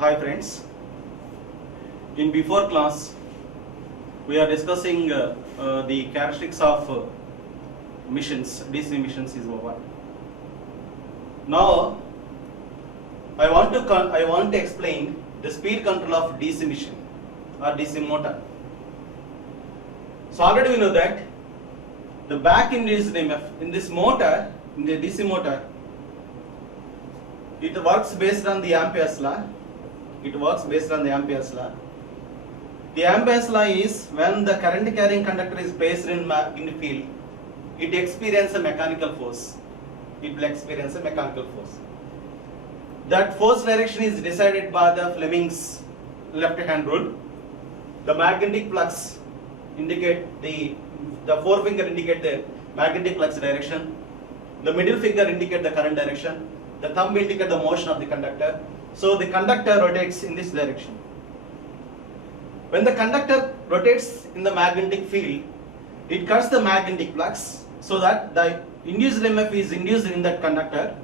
Hi friends, in before class we are discussing the characteristics of missions, DC missions is over. Now I want to explain the speed control of DC mission or DC motor. So already we know that the back induced EMF in this motor, in the DC motor, it works based on the Ampere's law. It works based on the Ampere's law. The Ampere's law is when the current carrying conductor is placed in the field, it experiences a mechanical force. It will experience a mechanical force. That force direction is decided by the Fleming's left hand rule. The magnetic flux indicate the forefinger indicate the magnetic flux direction. The middle finger indicate the current direction. The thumb indicate the motion of the conductor. So the conductor rotates in this direction. When the conductor rotates in the magnetic field, it cuts the magnetic flux so that the induced EMF is induced in that conductor.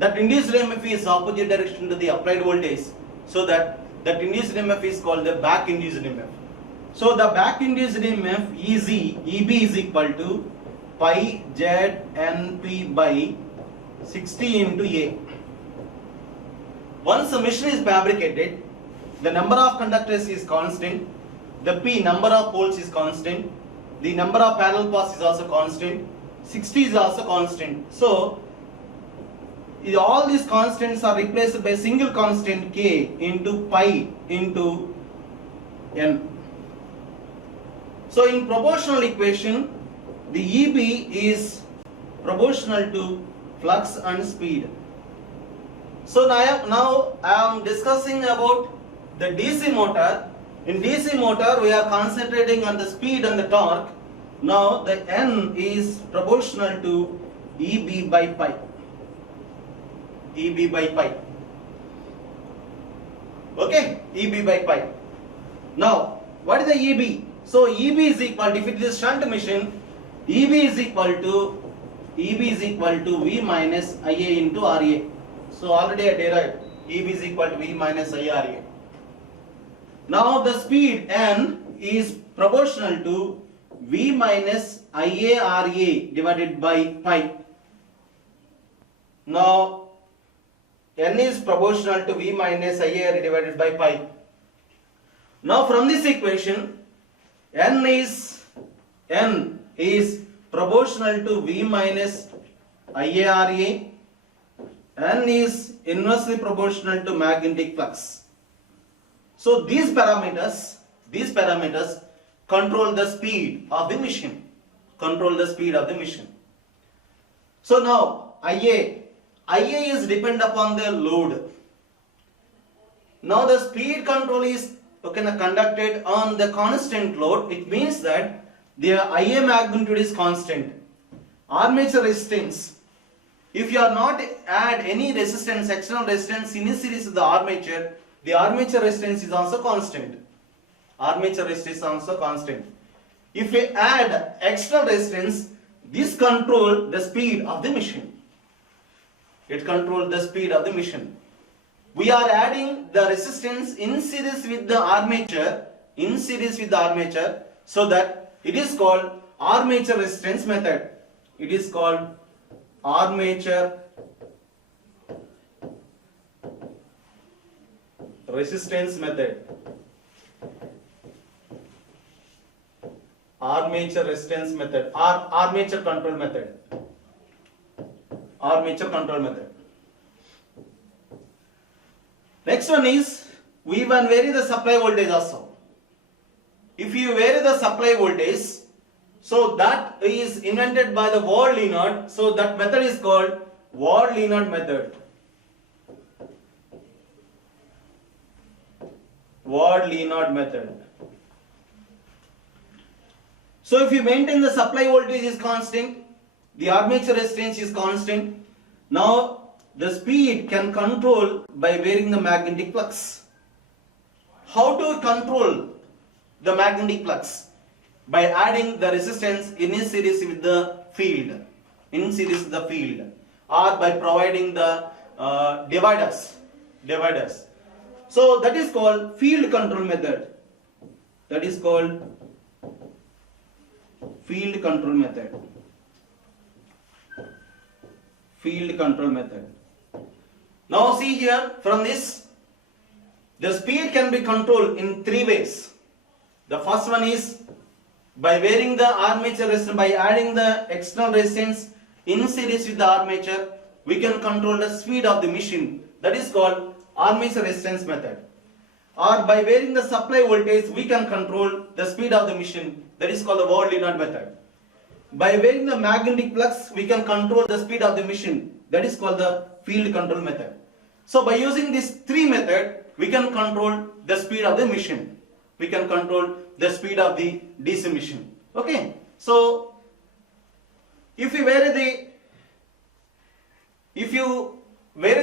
That induced EMF is opposite direction to the applied voltage, so that induced EMF is called the back induced EMF. So the back induced EMF EB is equal to pi ZNP by 60 into A. Once a machine is fabricated, the number of conductors is constant, the P number of poles is constant, the number of parallel paths is also constant, 60 is also constant. So all these constants are replaced by a single constant K into pi into N. So in proportional equation, the EB is proportional to flux and speed. So now I am discussing about the DC motor. In DC motor we are concentrating on the speed and the torque. Now the N is proportional to EB by pi. EB by pi. Okay, EB by pi. Now what is the EB? So EB is equal to, if it is shunt machine, EB is equal to V minus Ia into Ra. So already I derived EB is equal to V minus IRA. Now the speed N is proportional to V minus IARA divided by pi. Now N is proportional to V minus IARA divided by pi. Now from this equation, N is proportional to V minus IARA. N is inversely proportional to magnetic flux. So these parameters control the speed of the machine. So now IA is depend upon the load. Now the speed control is conducted on the constant load. It means that the IA magnitude is constant. Armature resistance, if you are not add any resistance, external resistance in a series of the armature resistance is also constant. If we add external resistance, this control the speed of the machine. It controls the speed of the machine. We are adding the resistance in series with the armature, so that it is called armature resistance method. It is called armature resistance method. Armature resistance method or armature control method. Next one is, we even vary the supply voltage also. If you vary the supply voltage, so that is invented by the Ward-Leonard. So that method is called Ward-Leonard method. So if you maintain the supply voltage is constant, the armature resistance is constant. Now the speed can control by varying the magnetic flux. How to control the magnetic flux? By adding the resistance in series with the field, or by providing the dividers. So that is called field control method. That is called field control method. Field control method. Now see here, from this, the speed can be controlled in three ways. The first one is by varying the armature resistance, by adding the external resistance in series with the armature, we can control the speed of the machine. That is called armature resistance method. Or by varying the supply voltage, we can control the speed of the machine. That is called the Ward-Leonard method. By varying the magnetic flux, we can control the speed of the machine. That is called the field control method. So by using these three methods, we can control the speed of the machine. We can control the speed of the DC machine. Okay. So if you vary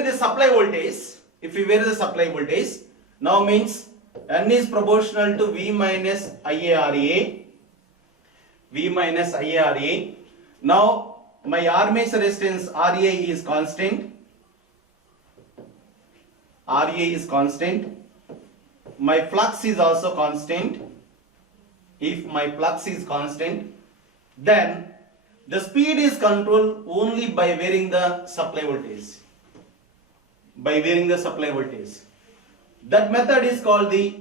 the supply voltage, now means N is proportional to V minus IARA. V minus IARA. Now my armature resistance RA is constant. RA is constant. My flux is also constant. If my flux is constant, then the speed is controlled only by varying the supply voltage. By varying the supply voltage. That method is called the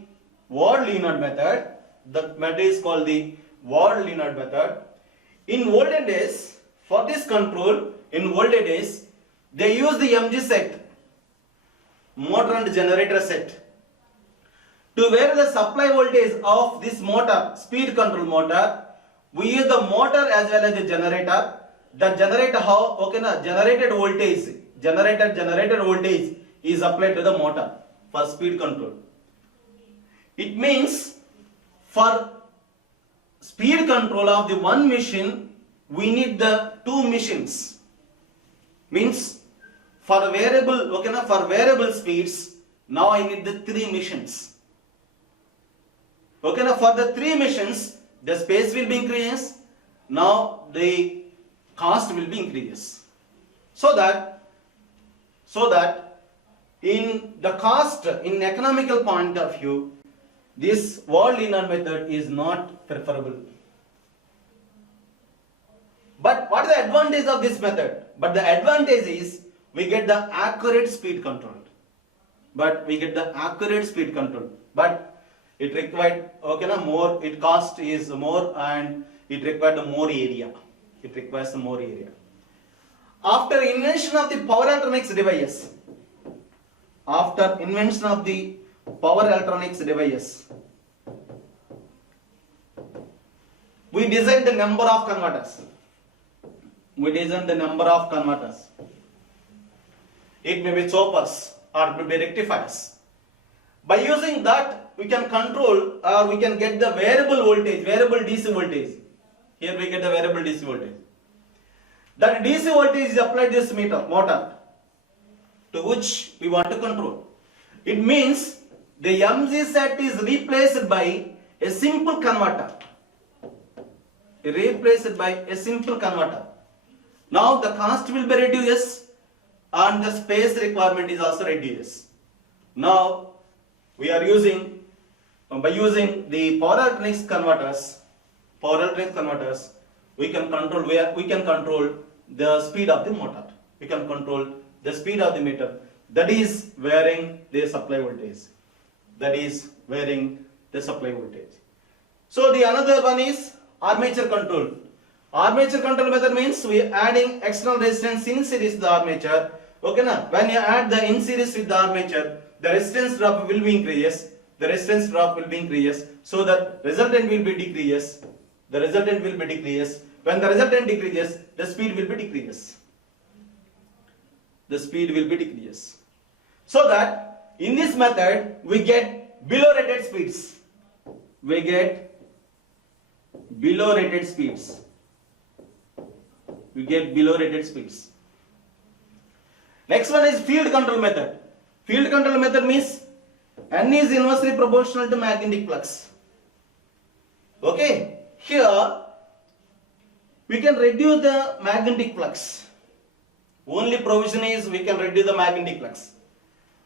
Ward-Leonard method. That method is called the Ward-Leonard method. In olden days, for this control, in olden days, they use the MG set, motor and generator set, to vary the supply voltage of this motor, speed control motor. We use the motor as well as the generator. The generator, how? Okay, na generated voltage is applied to the motor for speed control. It means for speed control of the one machine, we need the two machines. Means for variable, okay, na, for variable speeds, now I need the three machines. Okay, now for the three machines, the space will be increased. Now the cost will be increased. So that in the cost, in economical point of view, this Ward-Leonard method is not preferable. But what is the advantage of this method? But the advantage is we get the accurate speed control. But it required, okay, na, more, it cost is more and it required more area. It requires more area. After invention of the power electronics devices, we designed the number of converters. It may be choppers or it may be rectifiers. By using that, we can control or we can get the variable DC voltage. Here we get the variable DC voltage. That DC voltage is applied to this motor to which we want to control. It means the MG set is replaced by a simple converter. Now the cost will be reduced and the space requirement is also reduced. Now we are using, by using the power electronics converters, we can control the speed of the motor. We can control the speed of the meter. That is varying the supply voltage. So the another one is armature control. Armature control method means we are adding external resistance in series with the armature. Okay, na? When you add the in series with the armature, the resistance drop will be increased. So that resultant will be decreased. When the resultant decreases, the speed will be decreased. So that in this method we get below rated speeds. Next one is field control method. Field control method means N is inversely proportional to magnetic flux. Okay, here we can reduce the magnetic flux. Only provision is we can reduce the magnetic flux.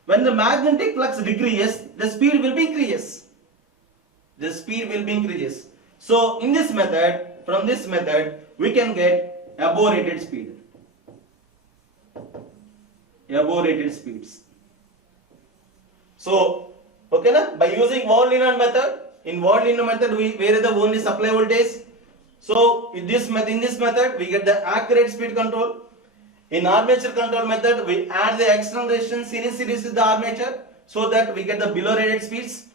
when the magnetic flux decreases, the speed will be increases. The speed will be increases. So in this method, from this method, we can get above rated speed. Above rated speeds. So, okay na? By using wall-Leland method, in wall-Leland method we vary the only supply voltage. So in this method we get the accurate speed control. In armature control method we add the external resistance in series with the armature so that we get the below rated speeds.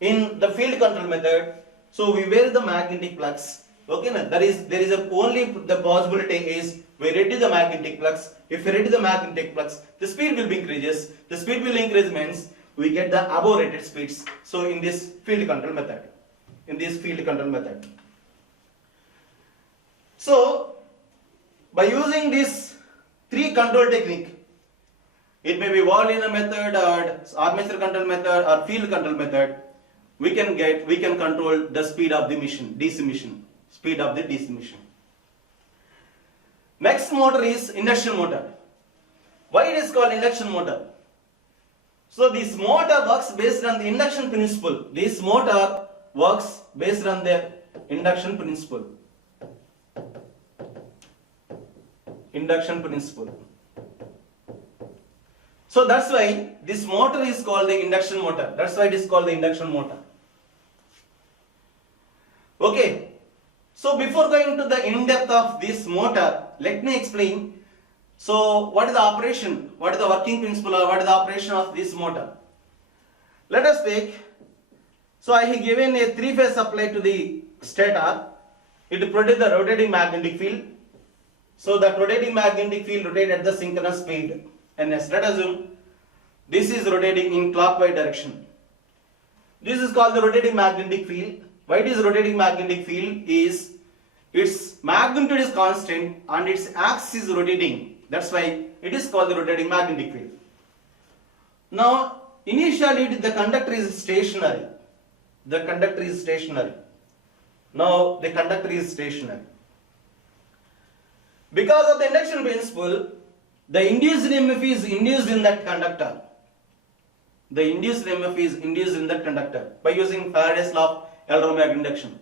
In the field control method, so we vary the magnetic flux. Okay na? There is only the possibility is we reduce the magnetic flux. If we reduce the magnetic flux, the speed will be increases. The speed will increase means we get the above rated speeds. So in this field control method, so by using this three control technique, it may be wall-Leland method or armature control method or field control method, we can control the speed of the machine, DC machine, speed of the DC machine. Next motor is induction motor. Why it is called induction motor? So this motor works based on the induction principle. This motor works based on the induction principle. Induction principle. So that's why this motor is called the induction motor. That's why it is called the induction motor. Okay. So before going to the in-depth of this motor, let me explain. So what is the operation? What is the working principle or what is the operation of this motor? Let us take, so I have given a three-phase supply to the stator. It produces the rotating magnetic field. So that rotating magnetic field rotates at the synchronous speed. And let us assume this is rotating in clockwise direction. This is called the rotating magnetic field. Why it is rotating magnetic field is its magnitude is constant and its axis is rotating. That's why it is called the rotating magnetic field. Now initially the conductor is stationary. The conductor is stationary. Now the conductor is stationary. Because of the induction principle, the induced EMF is induced in that conductor. The induced EMF is induced in that conductor by using Faraday's law of electromagnetic induction.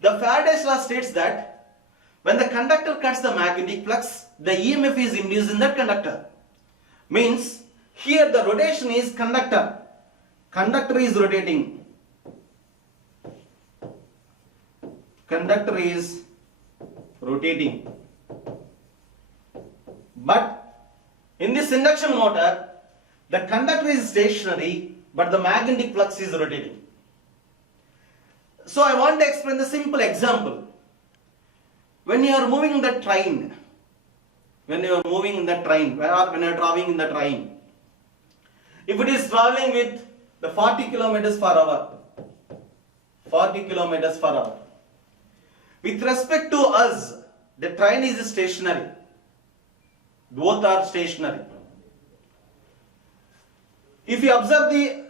The Faraday's law states that when the conductor cuts the magnetic flux, the EMF is induced in that conductor. Means here the rotation is conductor. Conductor is rotating. Conductor is rotating. But in this induction motor, the conductor is stationary, but the magnetic flux is rotating. So I want to explain the simple example. When you are moving in the train, or when you are traveling in the train, if it is traveling with the 40 kilometers per hour, 40 kilometers per hour, with respect to us, the train is stationary. Both are stationary. If you observe the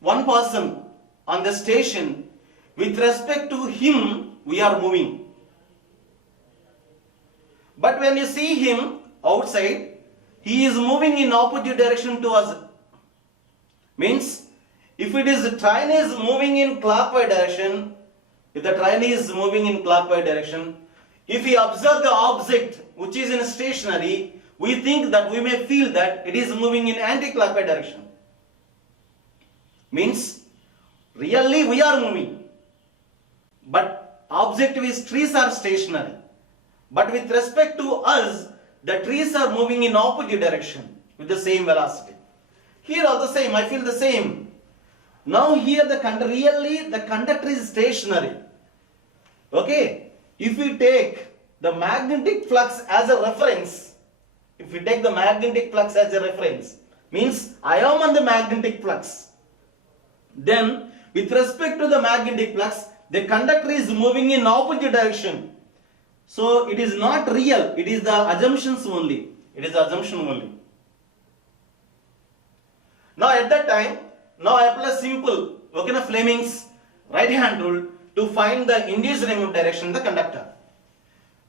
one person on the station, with respect to him, we are moving. But when you see him outside, he is moving in opposite direction to us. Means, if it is the train is moving in clockwise direction, if we observe the object which is in stationary, we think that we may feel that it is moving in anti-clockwise direction. Means, really we are moving. But objective is trees are stationary. But with respect to us, the trees are moving in opposite direction with the same velocity. Here also same, I feel the same. Now here the conductor is stationary. Okay, if we take the magnetic flux as a reference, means I am on the magnetic flux. Then with respect to the magnetic flux, the conductor is moving in opposite direction. So it is not real, it is the assumptions only. Now at that time, now I apply simple, Fleming's right hand rule to find the induced EMF direction of the conductor.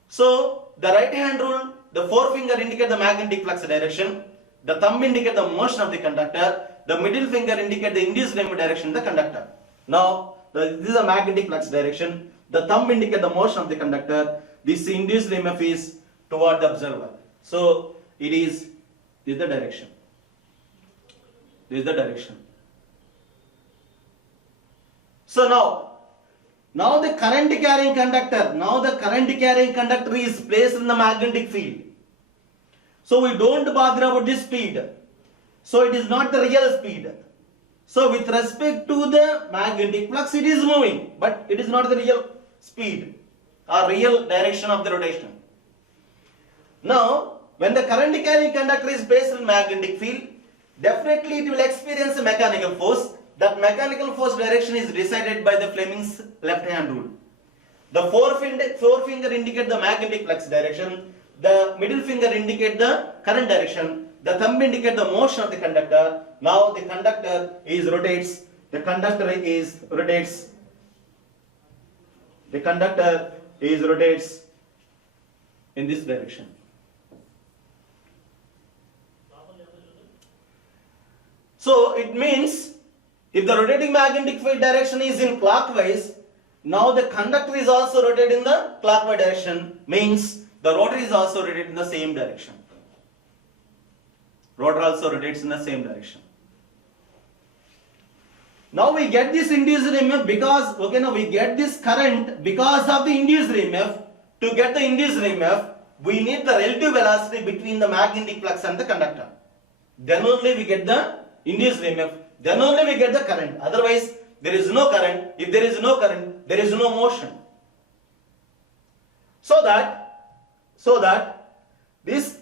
So the right hand rule the forefinger indicate the magnetic flux direction, the thumb indicate the motion of the conductor, the middle finger indicate the induced EMF direction of the conductor. Now, this is the magnetic flux direction, the thumb indicate the motion of the conductor, this induced EMF is toward the observer. So, this is the direction. This is the direction. So now the current carrying conductor, is placed in the magnetic field. So we don't bother about this speed. So it is not the real speed. So with respect to the magnetic flux, it is moving, but it is not the real speed or real direction of the rotation. Now, when the current carrying conductor is placed in magnetic field, definitely it will experience a mechanical force. That mechanical force direction is decided by the Fleming's left hand rule. The forefinger indicate the magnetic flux direction, the middle finger indicate the current direction, the thumb indicate the motion of the conductor. Now the conductor rotates in this direction. So it means if the rotating magnetic field direction is in clockwise, now the conductor is also rotated in the clockwise direction, means the rotor is also rotated in the same direction. Rotor also rotates in the same direction. Now we get this induced EMF because, we get this current because of the induced EMF. To get the induced EMF, we need the relative velocity between the magnetic flux and the conductor. Then only we get the induced EMF. Then only we get the current. Otherwise, there is no current. If there is no current, there is no motion. So that this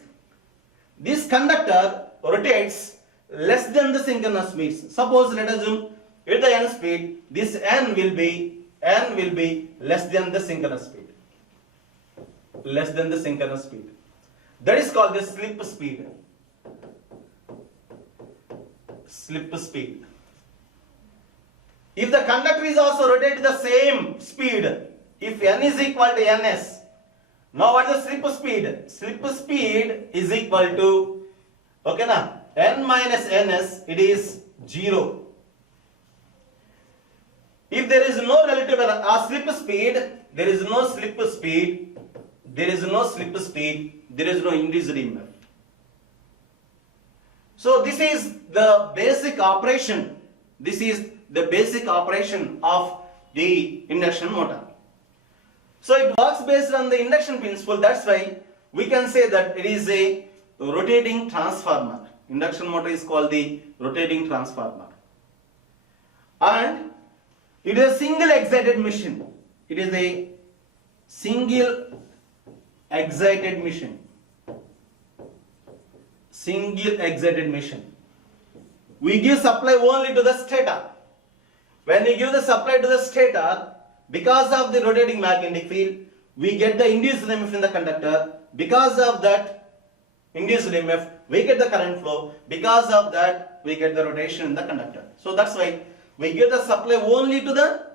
conductor rotates less than the synchronous speed. Suppose let us assume at the n speed, this n will be less than the synchronous speed. Less than the synchronous speed. That is called the slip speed. Slip speed. If the conductor is also rotated the same speed, if n is equal to ns, now what is the slip speed? Slip speed is equal to, n minus ns, it is 0. If there is no relative slip speed, there is no slip speed, there is no induced EMF. So this is the basic operation. This is the basic operation of the induction motor. So it works based on the induction principle. That's why we can say that it is a rotating transformer. Induction motor is called the rotating transformer. And it is a single excited machine. It is a single excited machine. Single excited machine. We give supply only to the stator. When we give the supply to the stator, because of the rotating magnetic field, we get the induced EMF in the conductor. Because of that induced EMF, we get the current flow. Because of that, we get the rotation in the conductor. So that's why we give the supply only to the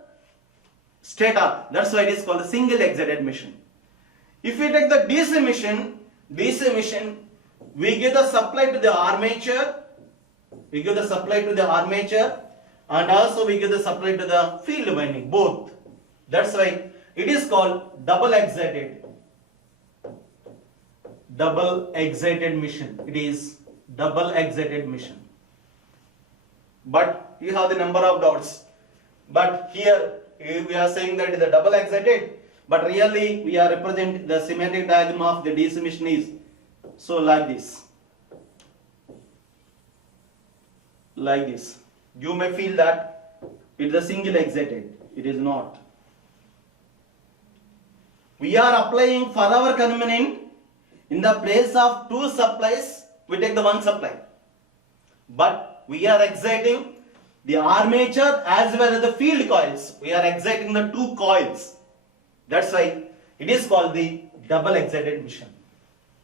stator. That's why it is called the single excited machine. If we take the DC machine, we give the supply to the armature. We give the supply to the armature, and also we give the supply to the field winding, both. That's why it is called double excited machine. It is double excited machine. But you have the number of doubts. But here we are saying that it is a double excited, but really we are representing the schematic diagram of the DC machine is so like this. Like this. You may feel that it is a single excited. It is not. We are applying for our convenience, in the place of two supplies, we take the one supply. But we are exciting the armature as well as the field coils. We are exciting the two coils. That's why it is called the double excited machine.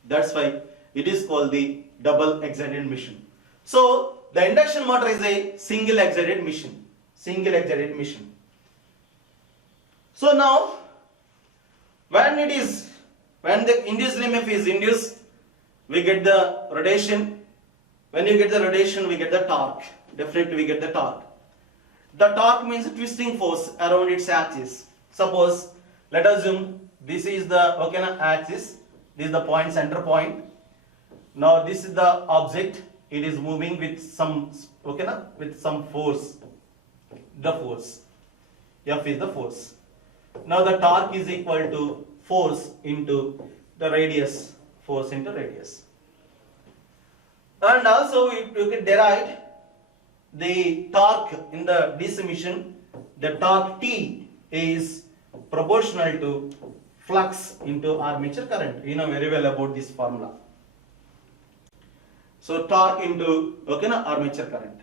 That's why it is called the double excited machine. So the induction motor is a single excited machine. Single excited machine. So now when the induced EMF is induced, we get the rotation. When you get the rotation, we get the torque. Definitely we get the torque. The torque means twisting force around its axis. Suppose, let us assume this is the axis. This is the point, center point. Now this is the object. It is moving with some with some force. The force. F is the force. Now the torque is equal to force into the radius. Force into radius. And also you can derive the torque in the DC machine. The torque T is proportional to flux into armature current. You know very well about this formula. So torque into armature current.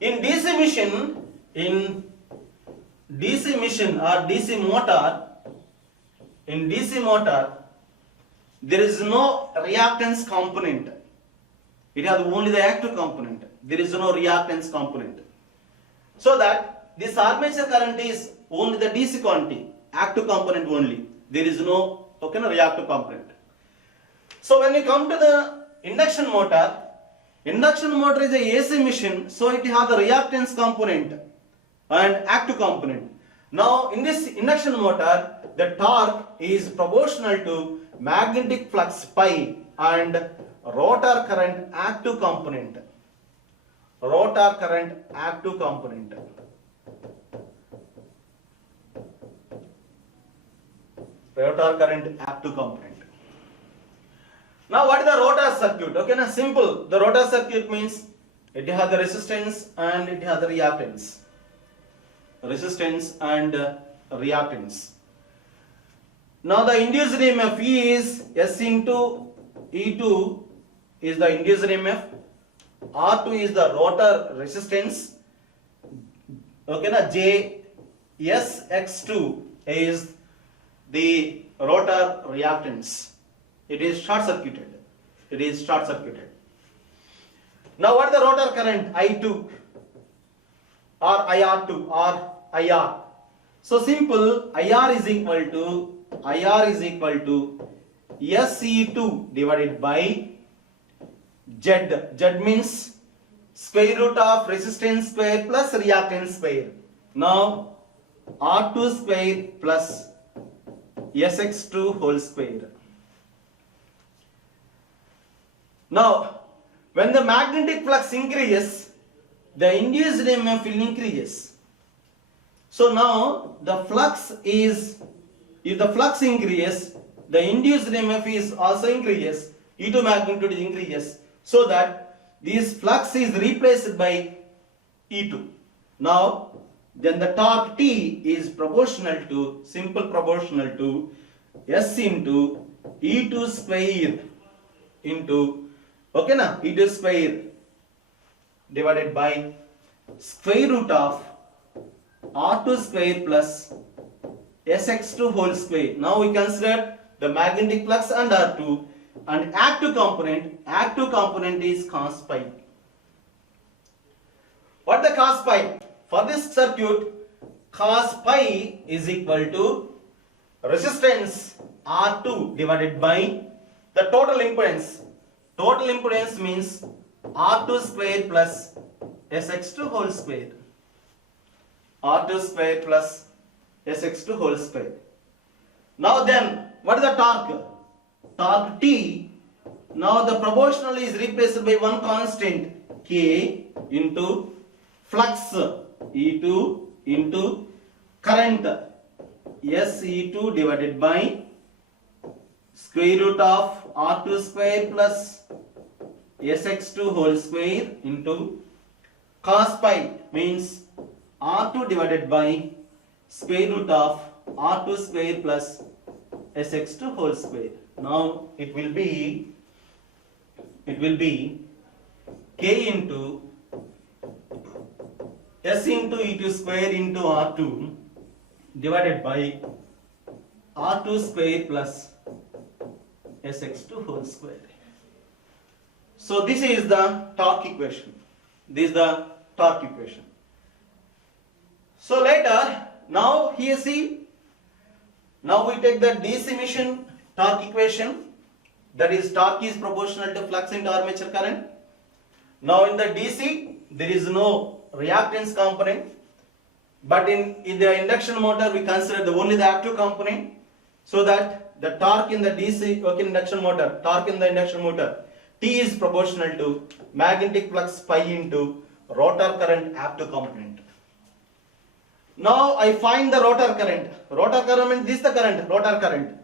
In DC machine or DC motor, there is no reactance component. It has only the active component. There is no reactance component. So that this armature current is only the DC quantity, active component only. There is no reactive component. So when you come to the induction motor is a AC machine, so it has the reactance component and active component. Now in this induction motor, the torque is proportional to magnetic flux pi and rotor current active component. Rotor current active component. Rotor current active component. Now what is the rotor circuit? Now simple. The rotor circuit means it has the resistance and it has the reactance. Resistance and reactance. Now the induced EMF E is S into E2 is the induced EMF. R2 is the rotor resistance. J SX2 is the rotor reactance. It is short circuited. Now what is the rotor current? I2 or IR2 or IR. So simple, IR is equal to SE2 divided by Z. Z means square root of resistance square plus reactance square. Now R2 square plus SX2 whole square. Now when the magnetic flux increases, the induced EMF will increase. So now the flux is, if the flux increases, the induced EMF is also increases, E2 magnitude is increases, so that this flux is replaced by E2. Now then the torque T is proportional to S into E2 square into E2 square divided by square root of R2 square plus SX2 whole square. Now we consider the magnetic flux and R2 and active component is cos pi. What the cos pi? For this circuit, cos pi is equal to resistance R2 divided by the total impedance. Total impedance means R2 square plus SX2 whole square. R2 square plus SX2 whole square. Now then, what is the torque? Torque T. Now the proportional is replaced by one constant K into flux E2 into current SE2 divided by square root of R2 square plus SX2 whole square into cos pi means R2 divided by square root of R2 square plus SX2 whole square. Now it will be K into S into E2 square into R2 divided by R2 square plus SX2 whole square. So this is the torque equation. So later, now here see, now we take the DC machine torque equation. that is torque is proportional to flux into armature current. Now in the DC there is no reactance component, but in the induction motor we consider only the active component, so that the torque in the DC induction motor, T is proportional to magnetic flux pi into rotor current active component. Now I find the rotor current. Rotor current means this is the current, rotor current.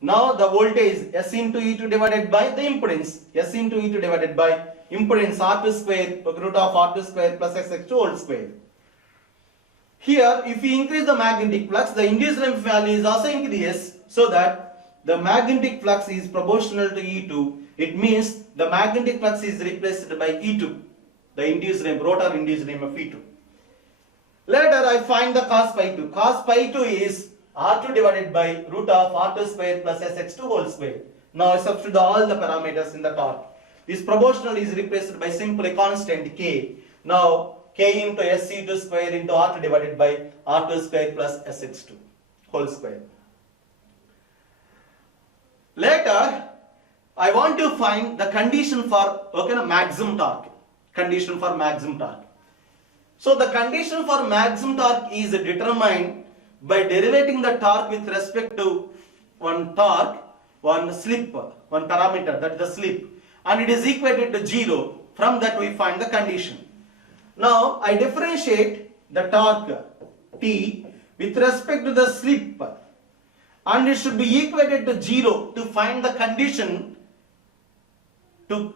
Now the voltage S into E2 divided by the impedance, S into E2 divided by impedance R2 square, root of R2 square plus Sx2 whole square. Here if we increase the magnetic flux, the induced EMF value is also increases, so that the magnetic flux is proportional to E2. It means the magnetic flux is replaced by E2, the induced EMF, rotor induced EMF E2. Later I find the cos pi 2. Cos pi 2 is R2 divided by root of R2 square plus Sx2 whole square. Now I substitute all the parameters in the torque. This proportional is replaced by simply constant K. Now K into SC2 square into R2 divided by R2 square plus Sx2 whole square. Later I want to find the condition for maximum torque. Condition for maximum torque. So the condition for maximum torque is determined by derivating the torque with respect to one slip, one parameter, that is the slip, and it is equated to 0. From that we find the condition. Now I differentiate the torque T with respect to the slip, and it should be equated to 0 to find the condition to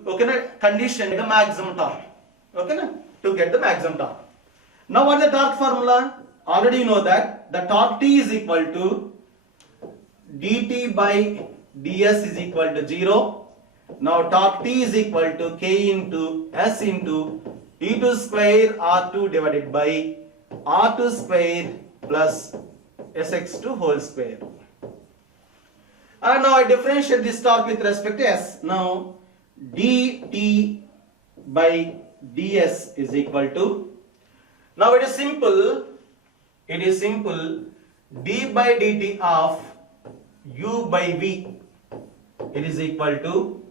condition the maximum torque. To get the maximum torque. Now what is the torque formula? Already you know that the torque T is equal to dt by ds is equal to 0. Now torque T is equal to K into S into E2 square R2 divided by R2 square plus Sx2 whole square. And now I differentiate this torque with respect to S. Now dt by ds is equal to, now it is simple d by dt of u by v, it is equal to,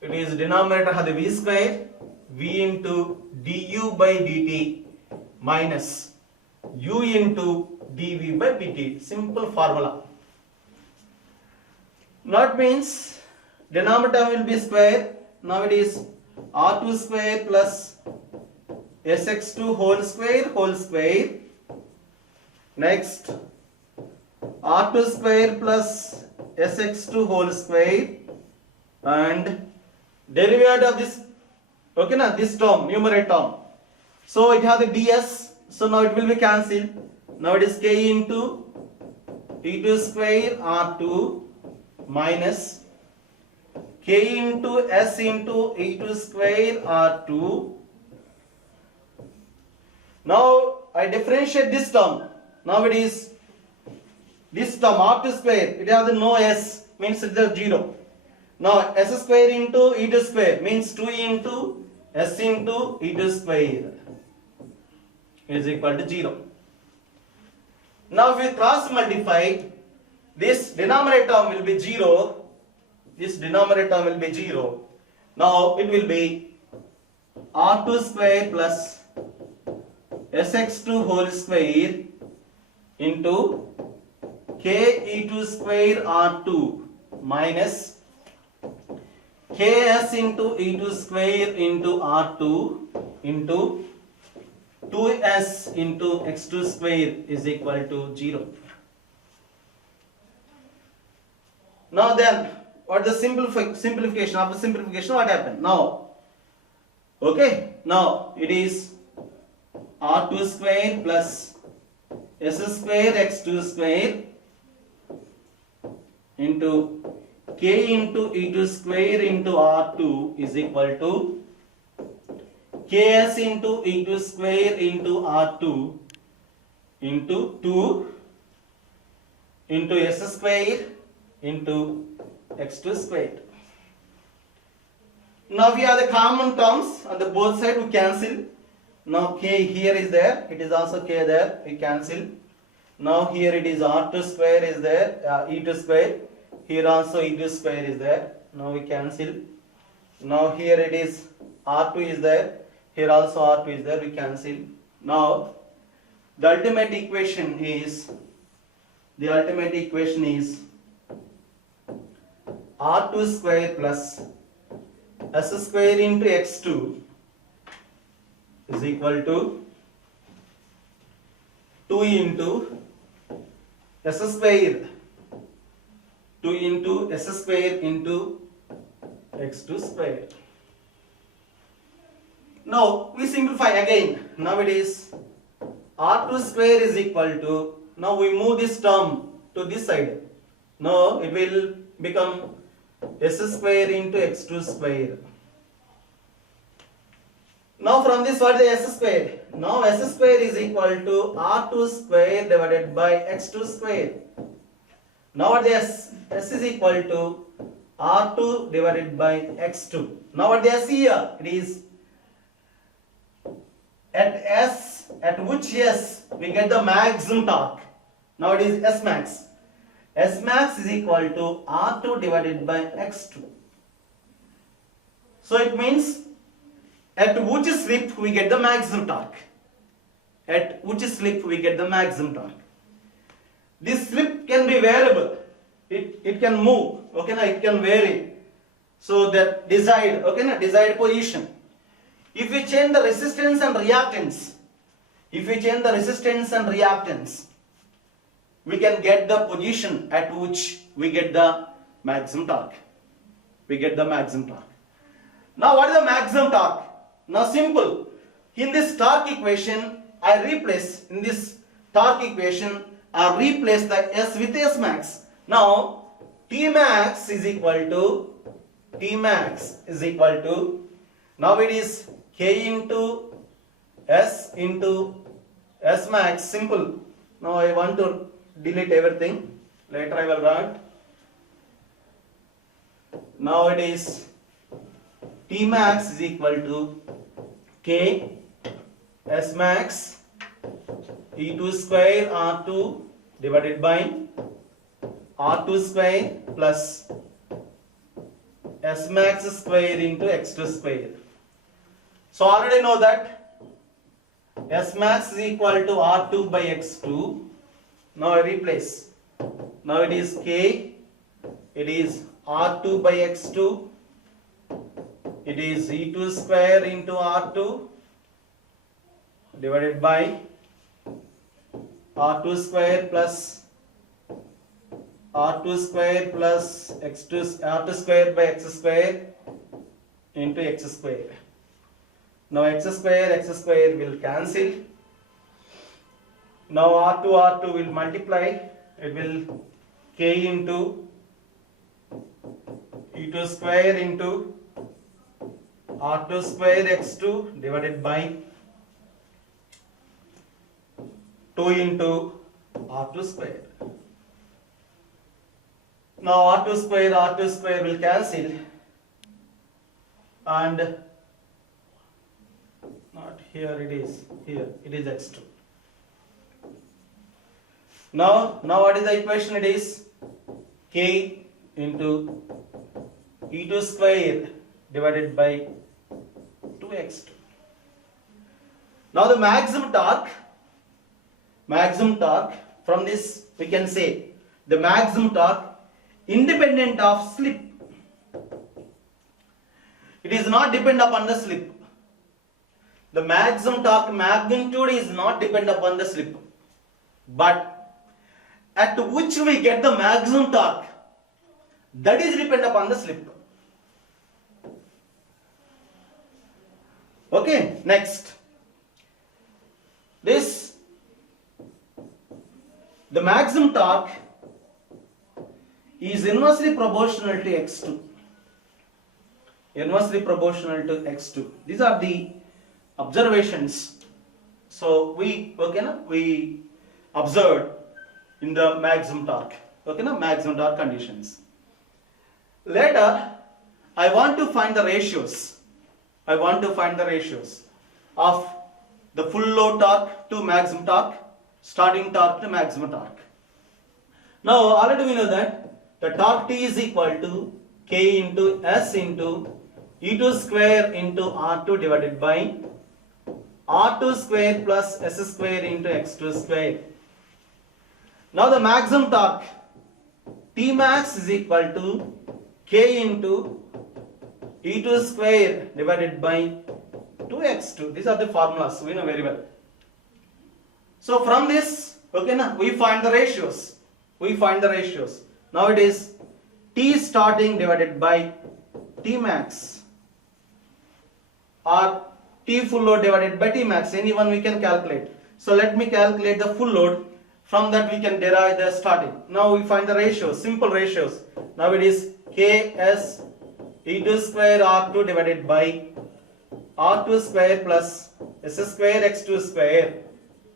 it is denominator has the v square, v into du by dt minus u into dv by dt. Simple formula. That means denominator will be square. Now it is R2 square plus Sx2 whole square. Next R2 square plus Sx2 whole square, and derivative of this, this term, numerator term. So it has the ds, so now it will be cancelled. Now it is K into E2 square R2 minus K into S into E2 square R2. Now I differentiate this term. Now it is this term R2 square, it has no S, means it is 0. Now S square into E2 square means 2 into S into E2 square is equal to 0. Now if we cross multiply, this denominator will be 0. This denominator will be 0. Now it will be R2 square plus Sx2 whole square into K E2 square R2 minus Ks into E2 square into R2 into 2s into x2 square is equal to 0. Now then, what the simplification? After simplification, what happened? Now, now it is R2 square plus S square x2 square into K into E2 square into R2 is equal to Ks into E2 square into R2 into 2 into S square into x2 square. Now we have the common terms on the both sides, we cancel. Now K here is there, it is also K there, we cancel. Now here it is R2 square is there, E2 square, Here also E2 square is there. Now we cancel. Now here it is R2 is there. Here also R2 is there. We cancel. Now the ultimate equation is R2 square plus S square into X2 is equal to 2 into S square 2 into S square into X2 square. Now we simplify again. Now it is R2 square is equal to, now we move this term to this side. Now it will become S square into X2 square. Now from this what is S square? Now S square is equal to R2 square divided by X2 square. Now what is S is equal to R2 divided by X2. Now what is here? It is at which S we get the maximum torque. Now it is S max. S max is equal to R2 divided by X2. So it means at which slip we get the maximum torque. At which slip we get the maximum torque. This slip can be variable. It can move. Okay, na? It can vary. So that desired, okay, na? Desired position. If we change the resistance and reactance, we can get the position at which we get the maximum torque. Now what is the maximum torque? Now simple. In this torque equation, I replace the S with S max. Now T max is equal to, now it is K into S max, simple. Now I want to delete everything. Later I will write. Now it is T max is equal to K S max E2 square R2 divided by R2 square plus S max square into X2 square. So already know that S max is equal to R2 by X2. Now I replace. Now it is K, it is R2 by X2, it is E2 square into R2 divided by R2 square plus R2 square plus R2 square by X square into X square. Now X square will cancel. Now R2 will multiply. It will K into E2 square into R2 square X2 divided by 2 into R2 square. Now R2 square will cancel, and not here it is X2. Now what is the equation? It is K into E2 square divided by 2x2. Now the maximum torque, from this we can say the maximum torque independent of slip. It is not depend upon the slip. The maximum torque magnitude is not depend upon the slip, but at which we get the maximum torque, that is depend upon the slip. Okay, next. The maximum torque is inversely proportional to x2. These are the observations. So we observed in the maximum torque. Maximum torque conditions. Later, I want to find the ratios. Of the full load torque to maximum torque, starting torque to maximum torque. Now already we know that the torque T is equal to K into S into E2 square into R2 divided by R2 square plus S square into X2 square. Now the maximum torque T max is equal to K into E2 square divided by 2x2. These are the formulas we know very well. So from this, okay, now we find the ratios. Now it is T starting divided by T max or T full load divided by T max. Any one we can calculate. So let me calculate the full load. From that we can derive the starting. Now we find the ratios, simple ratios. Now it is Ks E2 square R2 divided by R2 square plus S square X2 square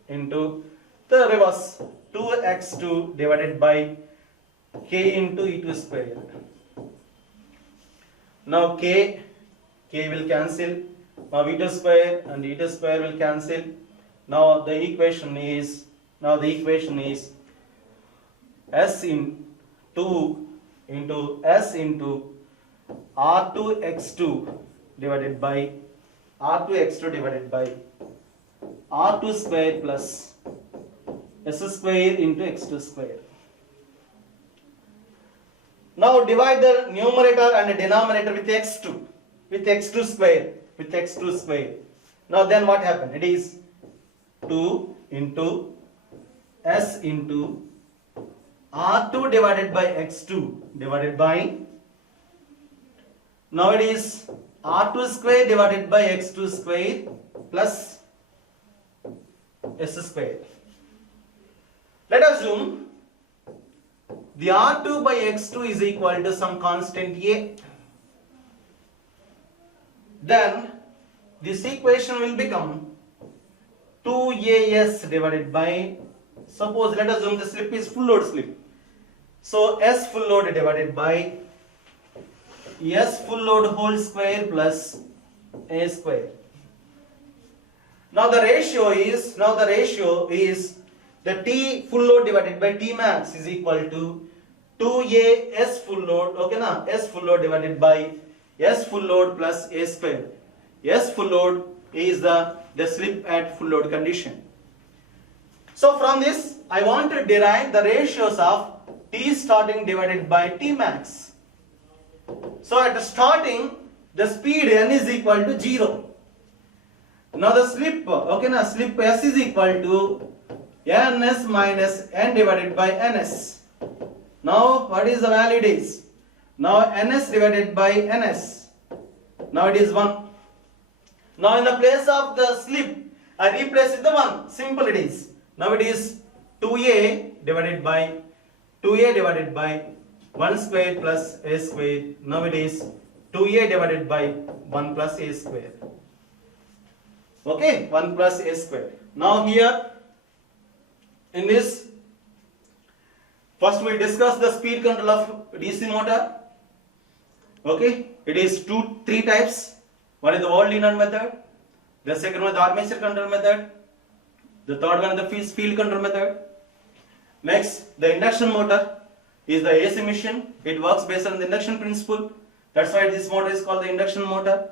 into the reverse 2x2 divided by K into E2 square. Now K will cancel. Now E2 square and E2 square will cancel. Now the equation is S in 2 into S into R2x2 divided by R2 square plus S square into X2 square. Now divide the numerator and the denominator with x2 square. Now then what happened? It is 2 into S into R2 divided by X2 divided by, now it is R2 square divided by X2 square plus S square. Let us assume the R2 by X2 is equal to some constant A. Then this equation will become 2AS divided by, suppose let us assume the slip is full load slip. So S full load divided by S full load whole square plus A square. Now the ratio is the T full load divided by T max is equal to 2A S full load, okay na, S full load divided by S full load plus A square. S full load is the slip at full load condition. So from this I want to derive the ratios of T starting divided by T max. So at the starting the speed n is equal to 0. Now the slip, okay na, slip S is equal to ns minus n divided by ns. Now what is the value? It is now ns divided by ns. Now it is 1. Now in the place of the slip I replace with the 1. Simple it is. Now it is 2a divided by 1 square plus a square. Now it is 2a divided by 1 plus a square. Okay, 1 plus a square. Now here in this, first we discuss the speed control of DC motor. Okay, it is 3 types. One is the wall linear method, the second one is the armature control method, the third one is the field control method. Next, the induction motor is the AC machine. It works based on the induction principle. That's why this motor is called the induction motor.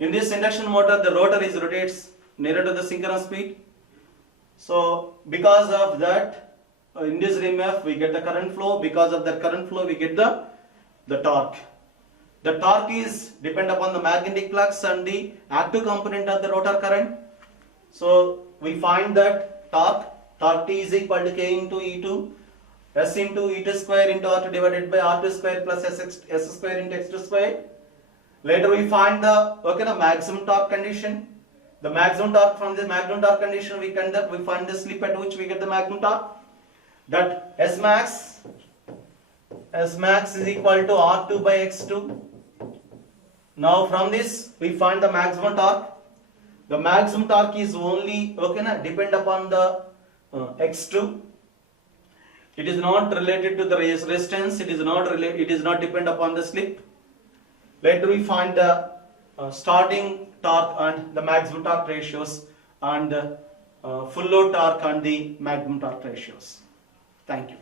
In this induction motor, the rotor is rotates nearer to the synchronous speed. So because of that, in this EMF we get the current flow. Because of that current flow, we get the torque. The torque is depend upon the magnetic flux and the active component of the rotor current. So we find that torque T is equal to K into E2 S into E2 square into R2 divided by R2 square plus S square into X2 square. Later we find the maximum torque condition. The maximum torque, from the maximum torque condition we find the slip at which we get the maximum torque. That S max is equal to R2 by X2. Now from this we find the maximum torque. The maximum torque is only depend upon the X2. It is not related to the resistance. It is not depend upon the slip. Later we find the starting torque and the maximum torque ratios, and full load torque and the maximum torque ratios. Thank you.